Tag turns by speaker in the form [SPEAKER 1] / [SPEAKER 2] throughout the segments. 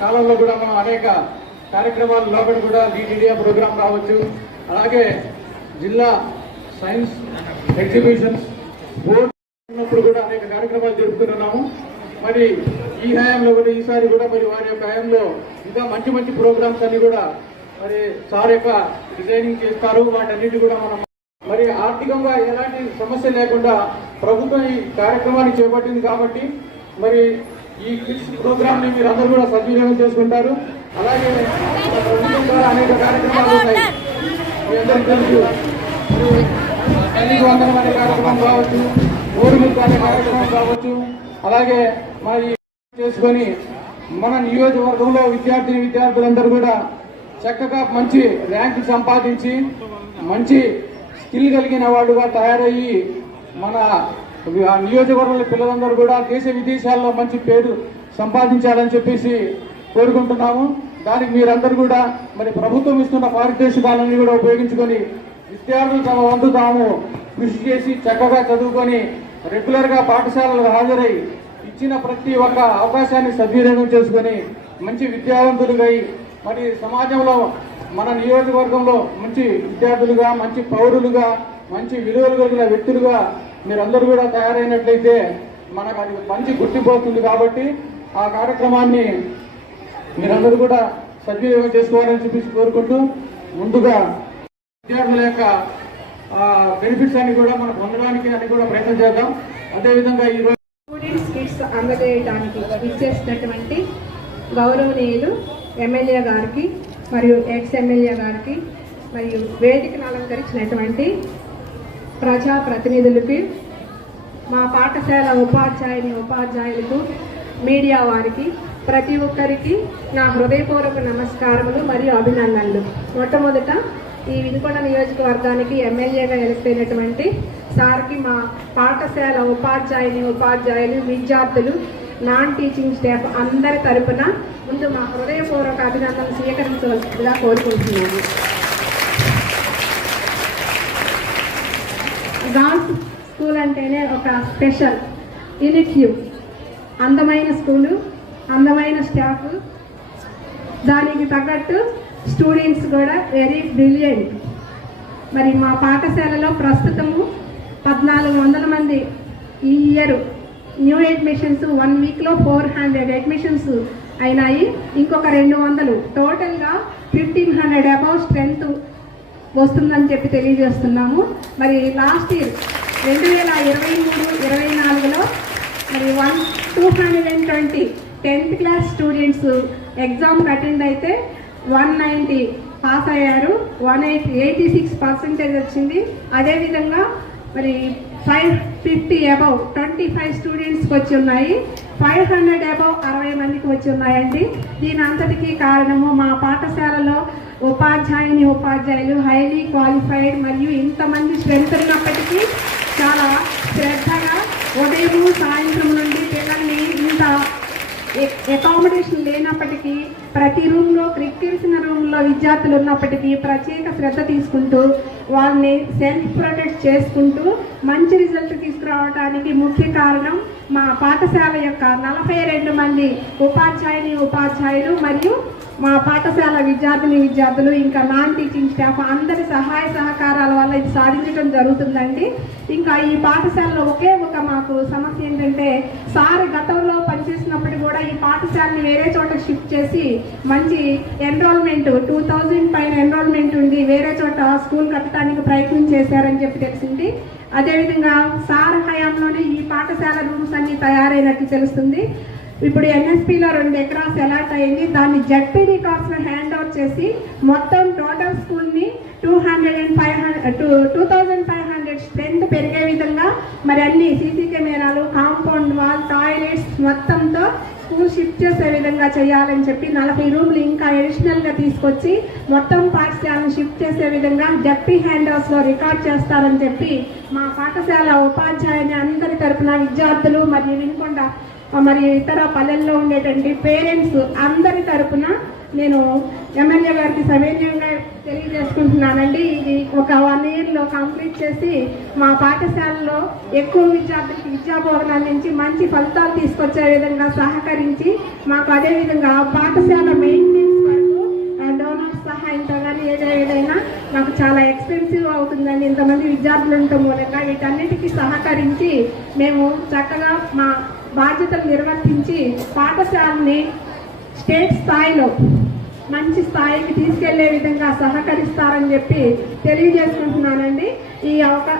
[SPEAKER 1] కాలంలో కూడా మనం అనేక కార్యక్రమాలు లోపల కూడా లీడ్ ఇండియా ప్రోగ్రాం రావచ్చు. అలాగే జిల్లా సైన్స్ ఎగ్జిబిషన్స్ బోర్డు ఉన్నప్పుడు కూడా అనేక కార్యక్రమాలు జరుపుకుంటున్నాము. మరి ఈ హయాంలో కూడా ఈసారి కూడా మరి వారి యొక్క హయాంలో ఇంకా మంచి మంచి ప్రోగ్రామ్స్ అన్ని కూడా మరి సార్ యొక్క డిజైనింగ్ చేస్తారు. వాటన్నిటి కూడా మనం మరి ఆర్థికంగా ఎలాంటి సమస్య లేకుండా ప్రభుత్వం ఈ కార్యక్రమాన్ని చేపట్టింది కాబట్టి మరి ఈ కిడ్స్ ప్రోగ్రామ్ని మీరు అందరూ కూడా సద్వినియోగం చేసుకుంటారు. అలాగే ప్రభుత్వం ద్వారా అనేక కార్యక్రమాలు ఉన్నాయి. మీ అందరికీ తెలుసు. తల్లికి వందనం అనే కార్యక్రమం కావచ్చు ఊరుముద్ద అనే కార్యక్రమం కావచ్చు. అలాగే మరి చేసుకొని మన నియోజకవర్గంలో విద్యార్థిని విద్యార్థులందరూ కూడా చక్కగా మంచి ర్యాంక్ సంపాదించి మంచి స్కిల్ కలిగిన వాడుగా తయారయ్యి మన నియోజకవర్గంలో పిల్లలందరూ కూడా దేశ విదేశాల్లో మంచి పేరు సంపాదించాలని చెప్పేసి కోరుకుంటున్నాము. దానికి మీరందరూ కూడా మరి ప్రభుత్వం ఇస్తున్న పారితోషికాలన్నీ కూడా ఉపయోగించుకొని విద్యార్థులు తమ వంతు తాము కృషి చేసి చక్కగా చదువుకొని రెగ్యులర్గా పాఠశాలలకు హాజరై ఇచ్చిన ప్రతి ఒక్క అవకాశాన్ని సద్వినియోగం చేసుకొని మంచి విద్యావంతులుగా మరి సమాజంలో మన నియోజకవర్గంలో మంచి విద్యార్థులుగా మంచి పౌరులుగా మంచి విలువలు కలిగిన వ్యక్తులుగా మీరందరూ కూడా తయారైనట్లయితే మనకు అది మంచి గుర్తిపోతుంది కాబట్టి ఆ కార్యక్రమాన్ని మీరందరూ కూడా సద్వినియోగం చేసుకోవాలని చూపించి కోరుకుంటూ ముందుగా విద్యార్థుల యొక్క బెనిఫిట్స్ అన్ని కూడా మనం పొందడానికి అన్ని కూడా ప్రయత్నం చేద్దాం. అదేవిధంగా ఈ రోజు
[SPEAKER 2] స్టూడెంట్స్ కిట్స్ అందజేయడానికి ఇచ్చేసినటువంటి గౌరవనీయులు ఎమ్మెల్యే గారికి మరియు ఎక్స్ ఎమ్మెల్యే గారికి మరియు వేదికను అలంకరించినటువంటి ప్రజా ప్రతినిధులకి మా పాఠశాల ఉపాధ్యాయుని ఉపాధ్యాయులకు మీడియా వారికి ప్రతి ఒక్కరికి నా హృదయపూర్వక నమస్కారములు మరియు అభినందనలు. మొట్టమొదట ఈ వినుకొండ నియోజకవర్గానికి ఎమ్మెల్యేగా ఎలక్ట్ సార్కి మా పాఠశాల ఉపాధ్యాయుని ఉపాధ్యాయులు విద్యార్థులు నాన్ టీచింగ్ స్టాఫ్ అందరి తరపున ముందు మా హృదయపూర్వక అభినందనలు స్వీకరించవలసిందిగా కోరుకుంటున్నాను గాన్స్ స్కూల్ అంటేనే ఒక స్పెషల్ యూనిక్యూ అందమైన స్కూలు అందమైన స్టాఫ్. దానికి తగ్గట్టు స్టూడెంట్స్ కూడా వెరీ బ్రిలియంట్. మరి మా పాఠశాలలో ప్రస్తుతము పద్నాలుగు వందల మంది ఈ ఇయర్ న్యూ అడ్మిషన్స్ వన్ వీక్లో ఫోర్ హండ్రెడ్ అడ్మిషన్స్ అయినాయి. ఇంకొక రెండు వందలు. టోటల్గా ఫిఫ్టీన్ హండ్రెడ్ అబౌవ్ స్ట్రెంత్ వస్తుందని చెప్పి తెలియజేస్తున్నాము. మరి లాస్ట్ ఇయర్ రెండు వేల ఇరవై మూడు ఇరవై నాలుగులో మరి one two hundred and twenty tenth class students ఎగ్జామ్కి అటెండ్ అయితే వన్ నైంటీ పాస్ అయ్యారు. One eight eighty six percentage వచ్చింది అదేవిధంగా మరి five fifty above twenty five స్టూడెంట్స్కి వచ్చి ఉన్నాయి. ఫైవ్ హండ్రెడ్ అబౌవ్ అరవై మందికి వచ్చి ఉన్నాయండి. దీని అంతటికీ కారణము మా పాఠశాలలో ఉపాధ్యాయుని ఉపాధ్యాయులు హైలీ క్వాలిఫైడ్ మరియు ఇంతమంది స్ట్రెంత్ ఉన్నప్పటికీ చాలా శ్రద్ధగా ఉదయం సాయంత్రం నుండి పిల్లల్ని ఇంత అకామిడేషన్ లేనప్పటికీ ప్రతి రూమ్లో క్రిక్కిరిసిన రూమ్లో విద్యార్థులు ఉన్నప్పటికీ ప్రత్యేక శ్రద్ధ తీసుకుంటూ వాళ్ళని సెల్ఫ్ ప్రొటెక్ట్ చేసుకుంటూ మంచి రిజల్ట్ తీసుకురావడానికి ముఖ్య కారణం మా పాఠశాల యొక్క నలభై రెండు మంది ఉపాధ్యాయుని ఉపాధ్యాయులు మరియు మా పాఠశాల విద్యార్థిని విద్యార్థులు ఇంకా నాన్ టీచింగ్ స్టాఫ్ అందరి సహాయ సహకారాల వల్ల ఇది సాధించడం జరుగుతుందండి. ఇంకా ఈ పాఠశాలలో ఒకే ఒక మాకు సమస్య ఏంటంటే సార్ గతంలో పనిచేసినప్పుడు కూడా ఈ పాఠశాలని వేరే చోట షిఫ్ట్ చేసి మంచి ఎన్రోల్మెంట్ టూ థౌజండ్ పైన ఎన్రోల్మెంట్ ఉంది. వేరే చోట స్కూల్ కట్టడానికి ప్రయత్నం చేశారని చెప్పి తెలిసింది. అదేవిధంగా సార్ హయాంలోనే ఈ పాఠశాల రూమ్స్ అన్ని తయారైనట్టు తెలుస్తుంది. ఇప్పుడు ఎన్ఎస్పిలో రెండు ఎకరాస్ అలాట్ అయింది. దాన్ని జడ్పీడీ కార్డ్స్లో హ్యాండ్ అవుట్ చేసి మొత్తం టోటల్ స్కూల్ని two hundred and five hundred two two thousand five hundred strength పెరిగే విధంగా మరి అన్ని సీసీ కెమెరాలు కాంపౌండ్ వాల్ టాయిలెట్స్ మొత్తంతో స్కూల్ షిఫ్ట్ చేసే విధంగా చేయాలని చెప్పి నలభై రూములు ఇంకా అడిషనల్గా తీసుకొచ్చి మొత్తం పాఠశాలను షిఫ్ట్ చేసే విధంగా జడ్పీ హ్యాండ్ హౌస్లో రికార్డ్ చేస్తారని చెప్పి మా పాఠశాల ఉపాధ్యాయుని అందరి తరపున విద్యార్థులు మరియు వినుకొండ మరి ఇతర పల్లెల్లో ఉండేటువంటి పేరెంట్స్ అందరి తరపున నేను ఎమ్మెల్యే గారికి సవినయంగా తెలియజేసుకుంటున్నానండి. ఇది ఒక వన్ ఇయర్లో కంప్లీట్ చేసి మా పాఠశాలలో ఎక్కువ విద్యార్థులకి విద్యాబోధన అందించి మంచి ఫలితాలు తీసుకొచ్చే విధంగా సహకరించి మాకు అదేవిధంగా పాఠశాల మెయింటెనెన్స్ వరకు డోనర్స్ సహాయంతో కానీ ఏదో ఏదైనా నాకు చాలా ఎక్స్పెన్సివ్ అవుతుందండి. ఇంతమంది విద్యార్థులు ఉండటం మూలంగా వీటన్నిటికీ సహకరించి మేము చక్కగా మా బాధ్యతలు నిర్వర్తించి పాఠశాలని స్టేట్ స్థాయిలో మంచి స్థాయికి తీసుకెళ్ళే విధంగా సహకరిస్తారని చెప్పి తెలియజేసుకుంటున్నానండి. ఈ అవకా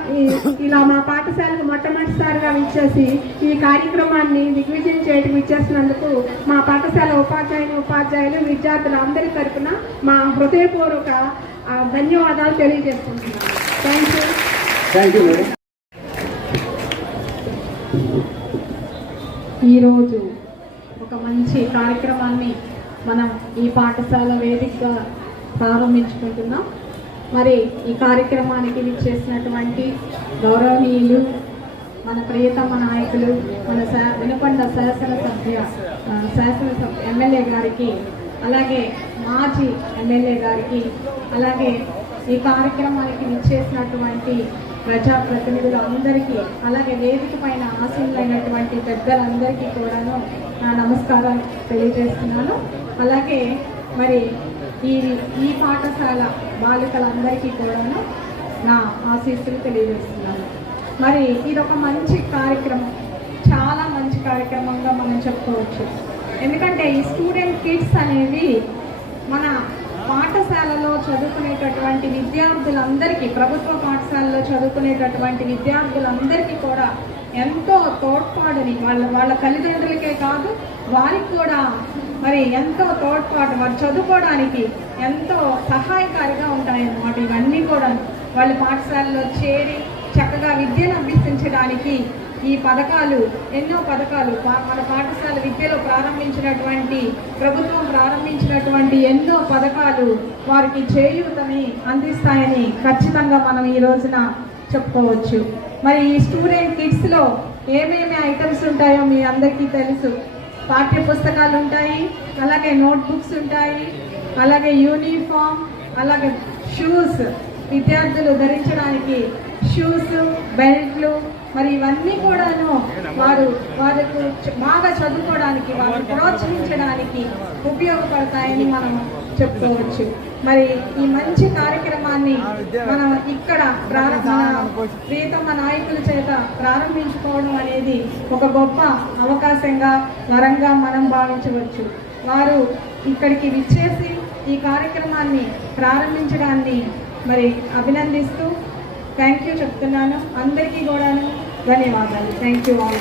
[SPEAKER 2] ఇలా మా పాఠశాలకు మొట్టమొదటిసారిగా ఇచ్చేసి ఈ కార్యక్రమాన్ని దిగ్విజయం చేయడం ఇచ్చేసినందుకు మా పాఠశాల ఉపాధ్యాయులు ఉపాధ్యాయులు విద్యార్థులు అందరి తరపున మా హృదయపూర్వక ధన్యవాదాలు తెలియజేసుకుంటున్నాను. Thank you
[SPEAKER 1] thank you madam
[SPEAKER 3] ఈరోజు ఒక మంచి కార్యక్రమాన్ని మనం ఈ పాఠశాల వేదికగా ప్రారంభించుకుంటున్నాం. మరి ఈ కార్యక్రమానికి విచ్చేసినటువంటి గౌరవనీయులు మన ప్రియతమ నాయకులు మన శా వినకొండ శాసనసభ్య ఆ, శాసనసభ ఎమ్మెల్యే గారికి అలాగే మాజీ ఎమ్మెల్యే గారికి అలాగే ఈ కార్యక్రమానికి విచ్చేసినటువంటి ప్రజాప్రతినిధులు అందరికీ అలాగే వేదిక పైన ఆశీనులైనటువంటి పెద్దలందరికీ కూడాను నా నమస్కారం తెలియజేస్తున్నాను. అలాగే మరి ఈ ఈ పాఠశాల బాలికలందరికీ కూడాను నా ఆశీస్సులు తెలియజేస్తున్నాను. మరి ఇది ఒక మంచి కార్యక్రమం. చాలా మంచి కార్యక్రమంగా మనం చెప్పుకోవచ్చు. ఎందుకంటే ఈ స్టూడెంట్ కిడ్స్ అనేవి మన పాఠశాలలో చదువుకునేటటువంటి విద్యార్థులందరికీ ప్రభుత్వ పాఠశాలలో చదువుకునేటటువంటి విద్యార్థులందరికీ కూడా ఎంతో తోడ్పాటుని వాళ్ళ వాళ్ళ తల్లిదండ్రులకే కాదు వారికి కూడా మరి ఎంతో తోడ్పాటు వారు చదువుకోవడానికి ఎంతో సహాయకారిగా ఉంటాయన్నమాట ఇవన్నీ కూడా. వాళ్ళ పాఠశాలలో చేరి చక్కగా విద్యను అభ్యసించడానికి ఈ పథకాలు ఎన్నో పథకాలు మన పాఠశాల విద్యలో ప్రారంభించినటువంటి ప్రభుత్వం ప్రారంభించినటువంటి ఎన్నో పథకాలు వారికి చేయూతని అందిస్తాయని ఖచ్చితంగా మనం ఈ రోజున చెప్పుకోవచ్చు. మరి ఈ స్టూడెంట్ కిడ్స్లో ఏమేమి ఐటమ్స్ ఉంటాయో మీ అందరికీ తెలుసు. పాఠ్య పుస్తకాలు ఉంటాయి అలాగే నోట్బుక్స్ ఉంటాయి అలాగే యూనిఫామ్ అలాగే షూస్. విద్యార్థులు ధరించడానికి షూస్ బెల్ట్లు మరి ఇవన్నీ కూడాను వారు వారికి బాగా చదువుకోవడానికి వారిని ప్రోత్సహించడానికి ఉపయోగపడతాయని మనం చెప్పుకోవచ్చు. మరి ఈ మంచి కార్యక్రమాన్ని మనం ఇక్కడ ప్రారంభ ప్రియతమ నాయకుల చేత ప్రారంభించుకోవడం అనేది ఒక గొప్ప అవకాశంగా వరంగా మనం భావించవచ్చు. వారు ఇక్కడికి విచ్చేసి ఈ కార్యక్రమాన్ని ప్రారంభించడాన్ని మరి అభినందిస్తూ థ్యాంక్ యూ చెప్తున్నాను. అందరికీ కూడాను ధన్యవాదాలు. Thank you all.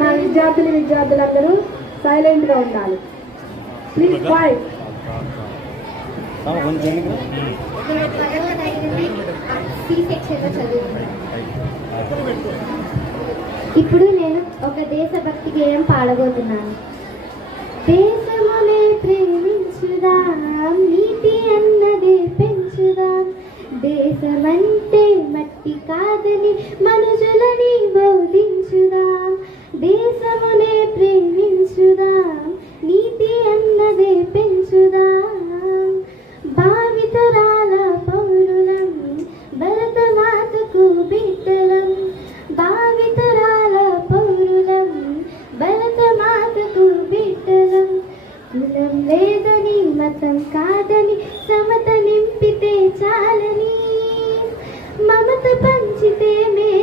[SPEAKER 2] మా విద్యార్థులు విద్యార్థులందరూ సైలెంట్గా ఉండాలి. ప్లీజ్
[SPEAKER 4] బాయ్ ఇప్పుడు నేను ఒక దేశభక్తి గేయం పాడబోతున్నాను. దేశమునే ప్రేమించుదాం నీతి అన్నదే పెంచుదాం. దేశమంటే మట్టి కాదని మనుషులని బోధించుదాం. లేదని మతం కాదని సమత నింపితే చాలని. మమత పంచితే
[SPEAKER 5] మే